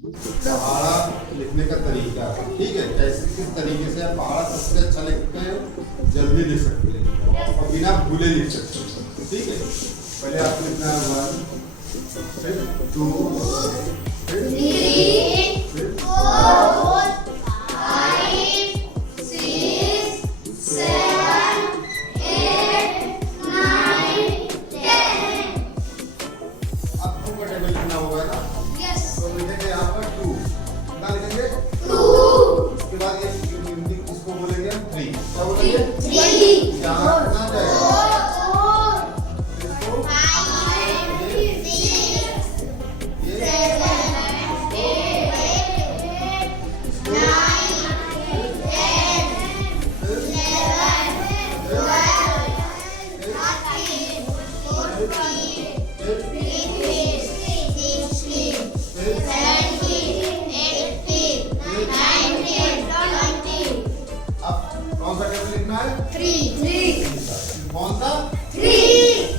पहाड़ा लिखने का तरीका, ठीक है, कैसे किस तरीके से आप पहाड़ा सबसे अच्छा लिखते हैं, जल्दी लिख सकते हैं और बिना भूले लिख सकते हैं, ठीक है। पहले आपको लिखना है 1 फिर 2 फिर 3 4 5 6 7 8 9 10। आपको का टेबल लिखना होगा ना, तो लिखेंगे यहाँ पर 2, कितना लिखेंगे 2। उसके बाद ये इसको बोलेंगे हम 3, क्या बोलेंगे 3 यहाँ कितना जाएगा,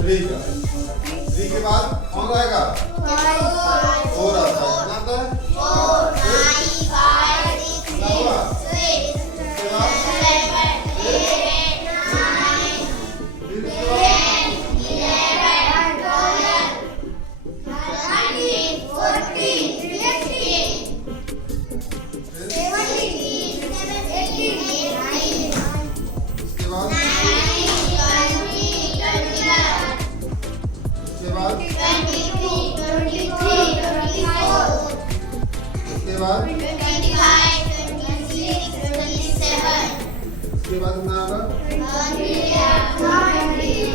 3 का 3 के बाद कौन आएगा 4 आता है, कितना आता है 4 5 5 6 7 उसके बाद 8 9 फिर उसके बाद 11 12 13 14 15 उसके बाद उसके बाद उसके बाद उसके बाद कितना होगा 20।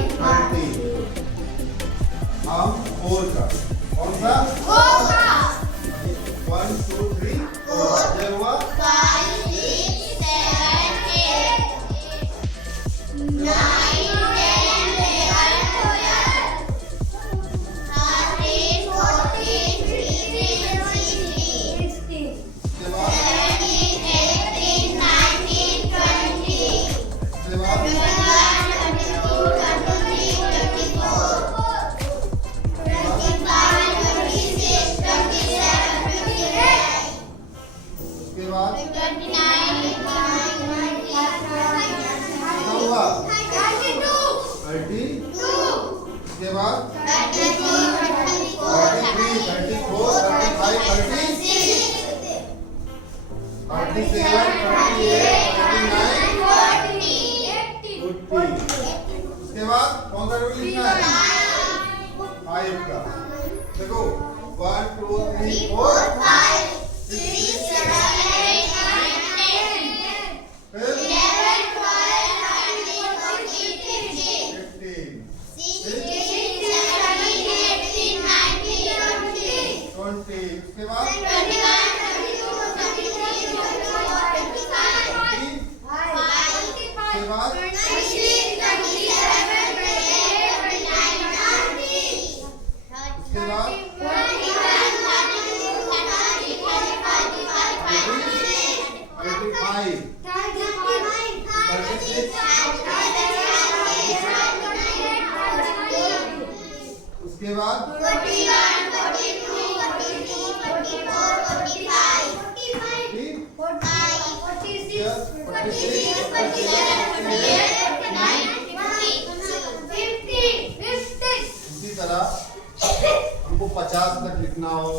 हम 4 का कौन सा 1 2 3 4 ये हुआ उसके बाद उसके बाद उसके बाद कितना हुआ 30। उसके बाद 33 34 35 36 37 38 39 उसके बाद कौन सा टेबल लिखना है 5 का, देखो 1 2 3 4 फिर 15 20 उसके बाद 30 उसके बाद उसके बाद 35 उसके बाद 50 इसी तरह हमको 50 तक लिखना हो,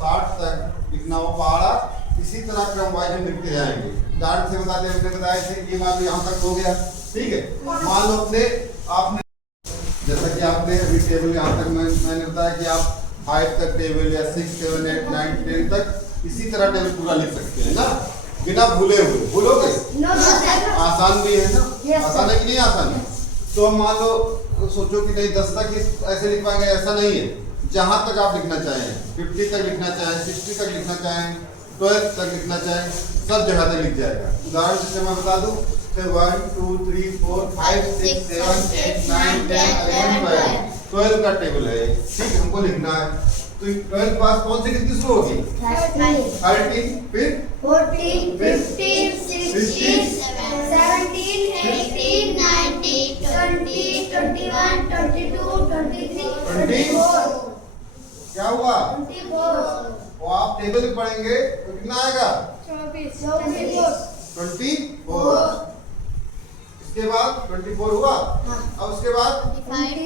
60 तक लिखना हो पहाड़ा, इसी तरह क्रम वाइज हम लिखते जाएंगे। उदाहरण से बताते हैं, हमने बताया थे ये मान लो यहाँ तक हो गया, ठीक है। मान लो आपने जैसा कि आपने अभी टेबल यहाँ तक मैंने बताया कि आप 5 तक टेबल या 6 7 8 9 10 तक इसी तरह टेबल पूरा लिख सकते हैं ना, बिना भूले हुए। भूलोगे आसान भी है ना, आसान है कि नहीं आसान है। तो हम मान लो सोचो कि नहीं 10 तक ऐसे लिख पाएंगे, ऐसा नहीं है। जहाँ तक आप लिखना चाहें, 50 तक लिखना चाहें, 60 तक लिखना चाहें, 12 तक लिखना चाहें, सब जगह तक लिख जाएगा। उदाहरण से मैं बता दूं तो 1 2 3 4 5 6 7 8 9 10 11 12 का टेबल है, ठीक, हमको लिखना है। तो 12 पास कौन से कितनी शुरू होगी 30 फिर 14 15 16 17 18 19 20 21 22 23 24 क्या हुआ 24 और आप टेबल में पढ़ेंगे तो कितना आएगा 24। इसके बाद 24 हुआ। अब उसके बाद 20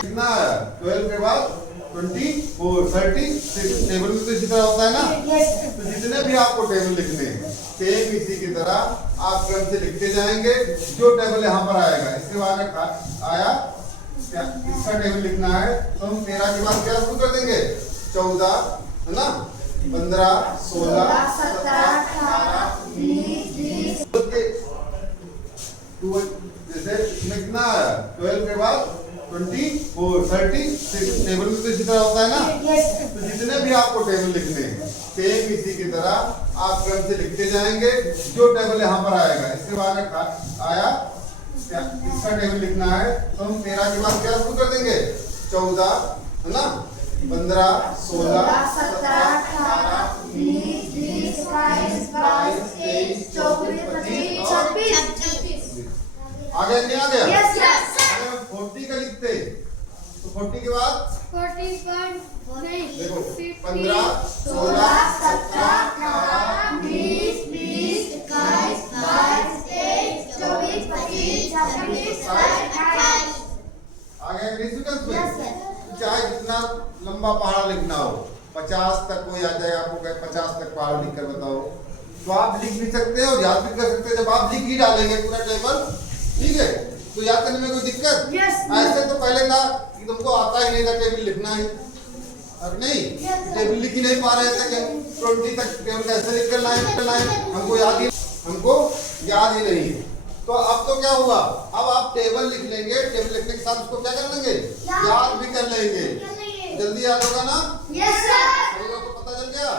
कितना है 12 के बाद 24 36। टेबल में तो इसी तरह होता है ना। तो जितने भी आपको टेबल लिखने हैं सेम इसी की तरह आप क्रम से लिखते जाएंगे। जो टेबल यहाँ पर आएगा इसके बाद आया क्या इसका टेबल लिखना है तो हम 13 के बाद क्या शुरू कर देंगे 14 है ना 15 16 17 18 19 जैसे इसमें कितना है 12 के बाद 24 36। टेबल में तो इसी तरह होता है ना। तो जितने भी आपको टेबल लिखने हैं सेम इसी की तरह आप क्रम से लिखते जाएंगे। जो टेबल यहाँ पर आएगा इसके बाद आया क्या इसका टेबल लिखना है तो हम 13 के बाद क्या शुरू कर देंगे 14 है ना 15 16 17 18 19 20 21 22 23 24 25 आ गया नहीं आ गया। अगर हम 40 का लिखते तो 40 के बाद देखो 15 16 17 18 20 21 22 23 24 25 आ गया सीक्वेंस में। चाहे जितना लंबा पहाड़ा लिखना हो 50 तक कोई आ जाएगा आपको कहे 50 तक पहाड़ा लिख कर बताओ तो आप लिख भी सकते हो याद भी कर सकते हैं। जब आप लिख ही डालेंगे पूरा टेबल ठीक है तो याद करने में कोई दिक्कत ऐसे तो पहले था कि तुमको आता ही नहीं था टेबल लिखना ही। अब नहीं टेबल लिख ही नहीं पा रहे थे कि 20 तक टेबल कैसे लिख कर लाए हमको याद ही नहीं। तो अब तो क्या हुआ अब आप टेबल लिख लेंगे। टेबल लिखने के साथ उसको क्या कर लेंगे याद भी कर लेंगे। जल्दी याद होगा ना। Yes sir. सभी लोगों को पता चल गया।